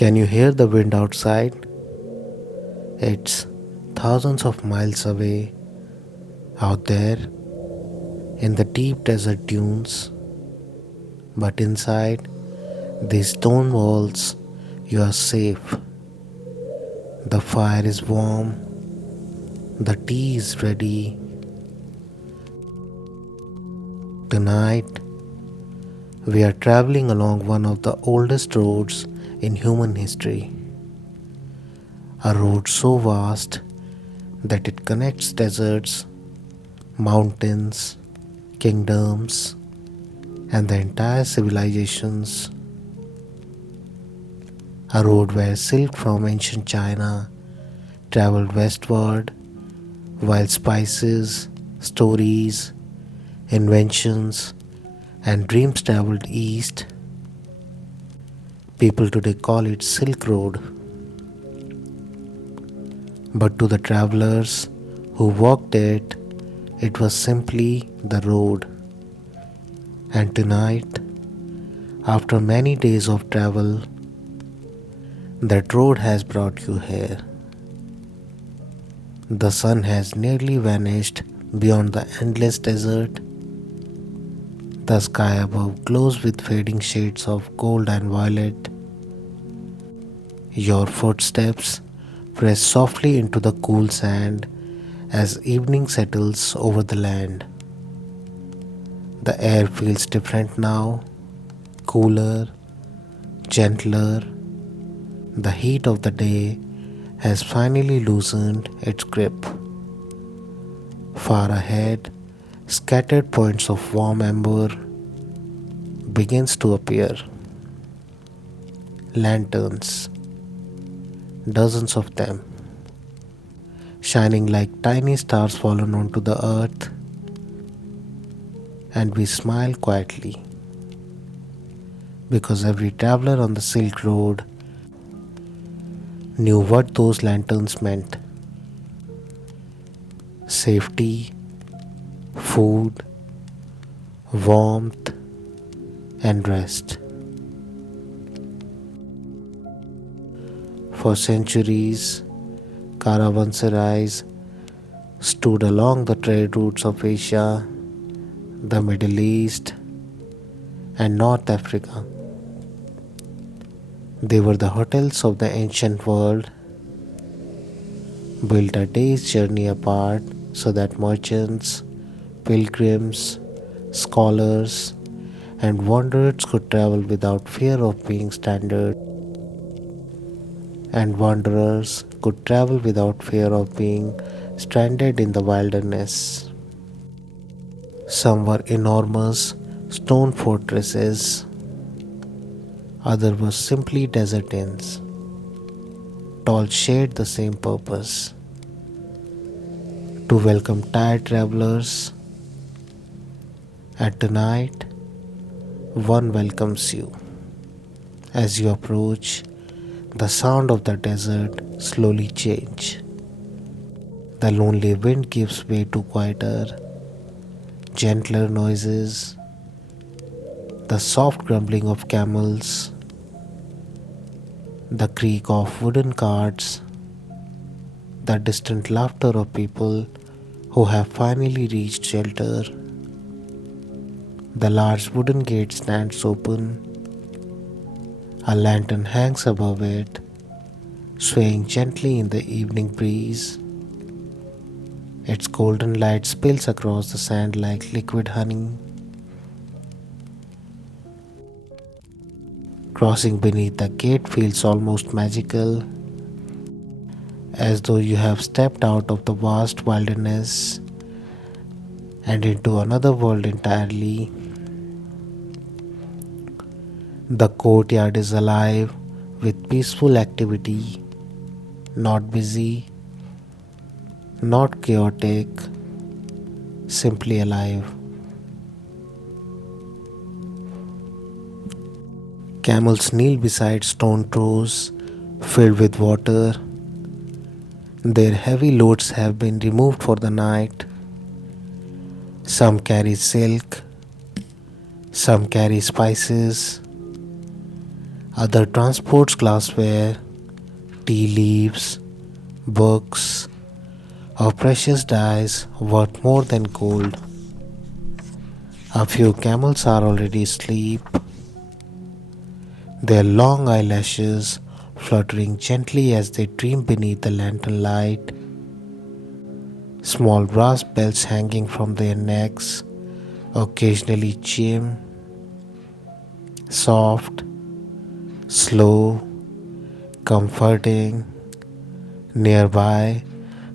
Can you hear the wind outside? It's thousands of miles away out there in the deep desert dunes, but inside these stone walls, you are safe. The fire is warm, the tea is ready. Tonight, we are traveling along one of the oldest roads in human history. A road so vast that it connects deserts, mountains, kingdoms, and the entire civilizations. A road where silk from ancient China traveled westward, while spices, stories, inventions, and dreams traveled east. People today call it Silk Road, but to the travelers who walked it, it was simply the road. And tonight, after many days of travel, that road has brought you here. The sun has nearly vanished beyond the endless desert. The sky above glows with fading shades of gold and violet. Your footsteps press softly into the cool sand as evening settles over the land. The air feels different now, cooler, gentler. The heat of the day has finally loosened its grip. Far ahead, scattered points of warm amber begins to appear. Lanterns, dozens of them, shining like tiny stars fallen onto the earth, and we smile quietly because every traveler on the Silk Road knew what those lanterns meant: safety, food, warmth, and rest. For centuries, caravanserais stood along the trade routes of Asia, the Middle East, and North Africa. They were the hotels of the ancient world, built a day's journey apart so that merchants, pilgrims, scholars, and wanderers could travel without fear of being stranded. And wanderers could travel without fear of being stranded in the wilderness. Some were enormous stone fortresses, others were simply desert inns. All shared the same purpose: to welcome tired travelers. At night, one welcomes you. As you approach, the sound of the desert slowly changes. The lonely wind gives way to quieter, gentler noises, the soft grumbling of camels, the creak of wooden carts, the distant laughter of people who have finally reached shelter. The large wooden gate stands open. A lantern hangs above it, swaying gently in the evening breeze. Its golden light spills across the sand like liquid honey. Crossing beneath the gate feels almost magical, as though you have stepped out of the vast wilderness and into another world entirely. The courtyard is alive with peaceful activity, not busy, not chaotic, simply alive. Camels kneel beside stone troughs filled with water. Their heavy loads have been removed for the night. Some carry silk, some carry spices, Other transports glassware, tea leaves, books, or precious dyes worth more than gold. A few camels are already asleep, their long eyelashes fluttering gently as they dream beneath the lantern light. Small brass bells hanging from their necks occasionally chime, soft, slow, comforting. Nearby,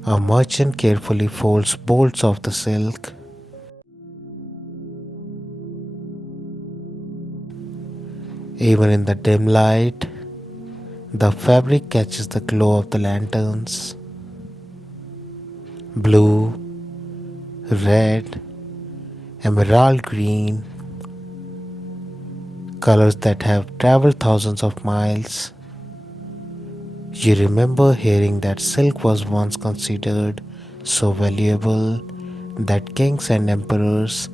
a merchant carefully folds bolts of the silk. Even in the dim light, the fabric catches the glow of the lanterns. Blue, red, emerald green, colors that have traveled thousands of miles. You remember hearing that silk was once considered so valuable that kings and emperors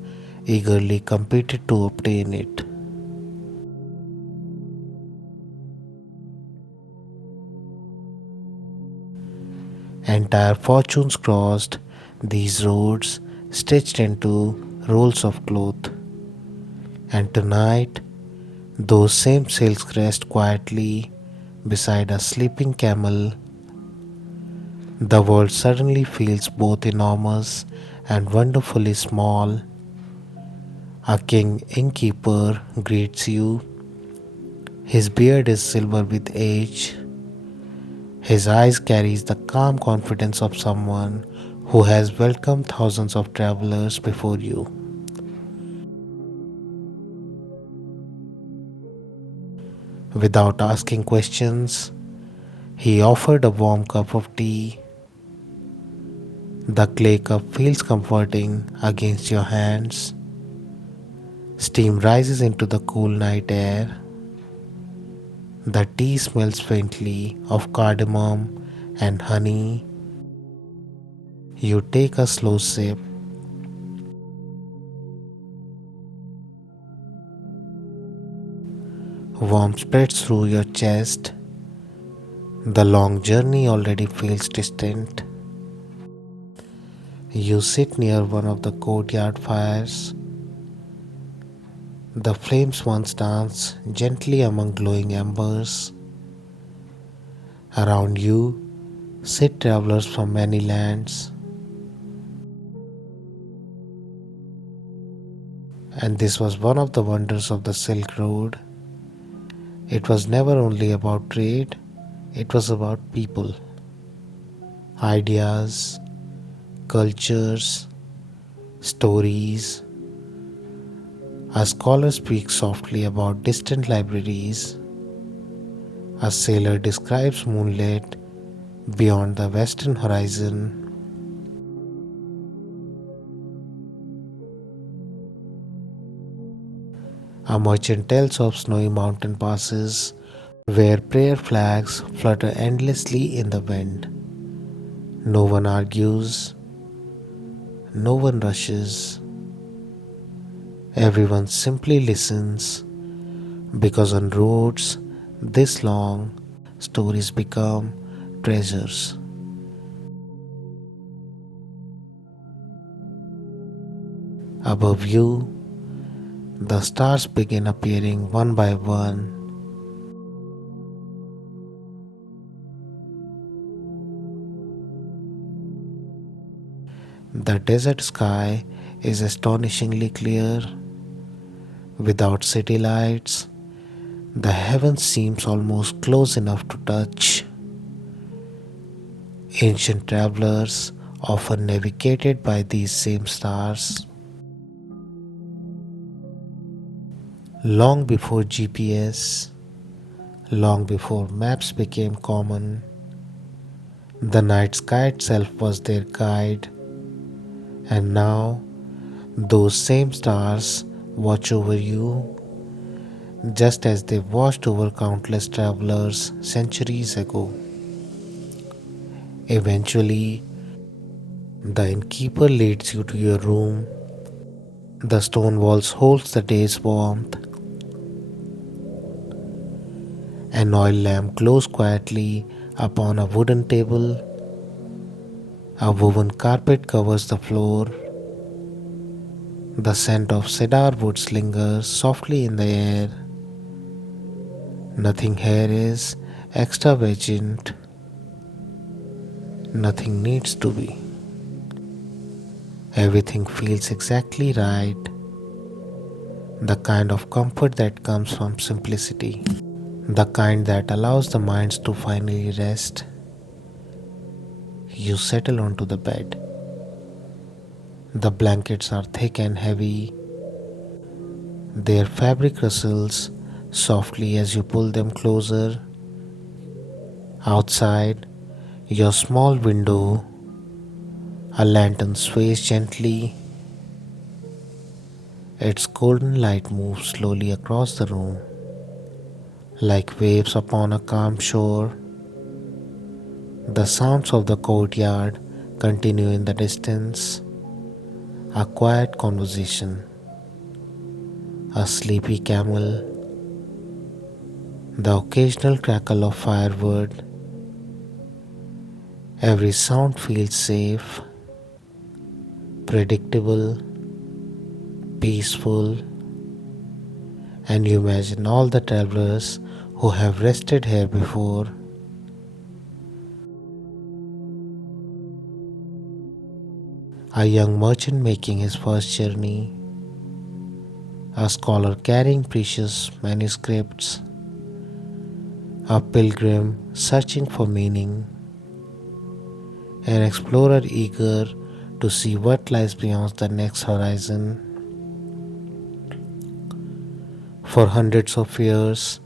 eagerly competed to obtain it. Entire fortunes crossed these roads, stitched into rolls of cloth. And tonight, those same silks rest quietly beside a sleeping camel. The world suddenly feels both enormous and wonderfully small. A king innkeeper greets you. His beard is silver with age. His eyes carries the calm confidence of someone who has welcomed thousands of travelers before you. Without asking questions, he offered a warm cup of tea. The clay cup feels comforting against your hands. Steam rises into the cool night air. The tea smells faintly of cardamom and honey. You take a slow sip. Warmth spreads through your chest. The long journey already feels distant. You sit near one of the courtyard fires. The flames once danced gently among glowing embers. Around you sit travelers from many lands. And this was one of the wonders of the Silk Road. It was never only about trade, it was about people, ideas, cultures, stories. A scholar speaks softly about distant libraries. A sailor describes moonlit beyond the western horizon. A merchant tells of snowy mountain passes where prayer flags flutter endlessly in the wind. No one argues, no one rushes, everyone simply listens because on roads this long, stories become treasures. Above you, the stars begin appearing one by one. The desert sky is astonishingly clear. Without city lights, the heavens seems almost close enough to touch. Ancient travelers often navigated by these same stars. Long before GPS, long before maps became common, the night sky itself was their guide, and now those same stars watch over you just as they watched over countless travelers centuries ago. Eventually, the innkeeper leads you to your room. The stone walls holds the day's warmth. An oil lamp glows quietly upon a wooden table. A woven carpet covers the floor. The scent of cedar wood lingers softly in the air. Nothing here is extravagant. Nothing needs to be. Everything feels exactly right. The kind of comfort that comes from simplicity. The kind that allows the minds to finally rest. You settle onto the bed. The blankets are thick and heavy. Their fabric rustles softly as you pull them closer. Outside, your small window, a lantern sways gently. Its golden light moves slowly across the room, like waves upon a calm shore. The sounds of the courtyard continue in the distance, a quiet conversation, a sleepy camel, the occasional crackle of firewood. Every sound feels safe, predictable, peaceful, and you imagine all the travelers who have rested here before. A young merchant making his first journey, a scholar carrying precious manuscripts, a pilgrim searching for meaning, an explorer eager to see what lies beyond the next horizon. For hundreds of years,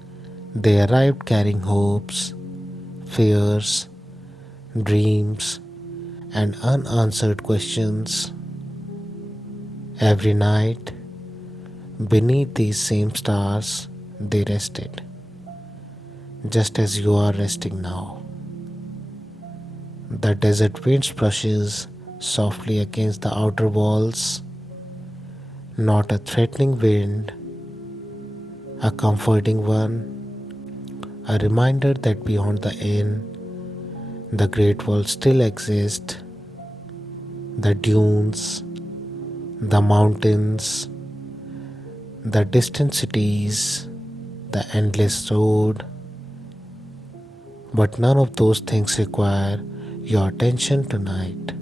they arrived carrying hopes, fears, dreams, and unanswered questions. Every night, beneath these same stars, they rested, just as you are resting now. The desert wind brushes softly against the outer walls, not a threatening wind, a comforting one, a reminder that beyond the inn, the great world still exists. The dunes, the mountains, the distant cities, the endless road, but none of those things require your attention tonight.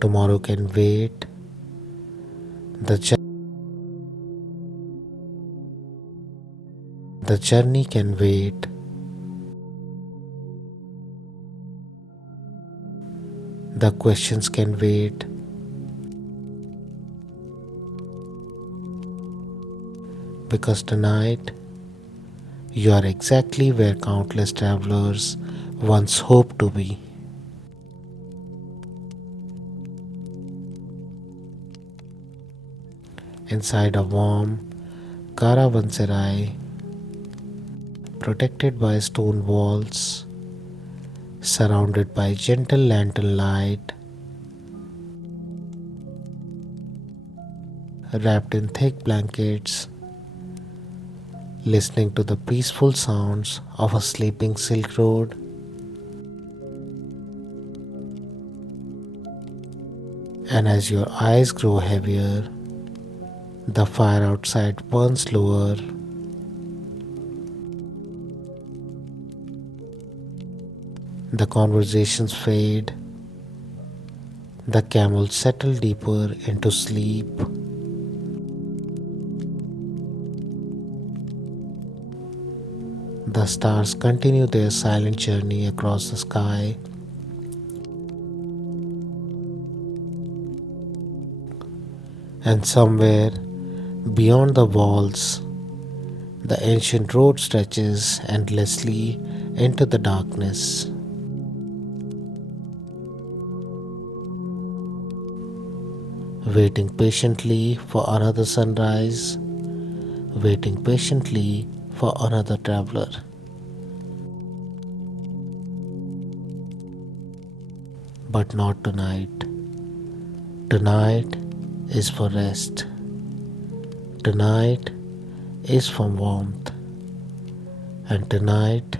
Tomorrow can wait, the, the journey can wait, the questions can wait, because tonight you are exactly where countless travelers once hoped to be. Inside a warm Caravanserai, protected by stone walls, surrounded by gentle lantern light, wrapped in thick blankets, listening to the peaceful sounds of a sleeping Silk Road. And as your eyes grow heavier, the fire outside burns lower. The conversations fade. The camels settle deeper into sleep. The stars continue their silent journey across the sky. And somewhere beyond the walls, the ancient road stretches endlessly into the darkness, waiting patiently for another sunrise, waiting patiently for another traveler. But not tonight. Tonight is for rest. Tonight is for warmth, and tonight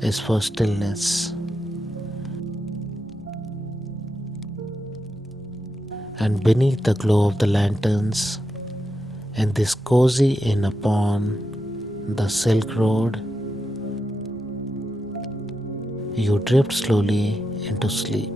is for stillness. And beneath the glow of the lanterns, in this cozy inn upon the Silk Road, you drift slowly into sleep.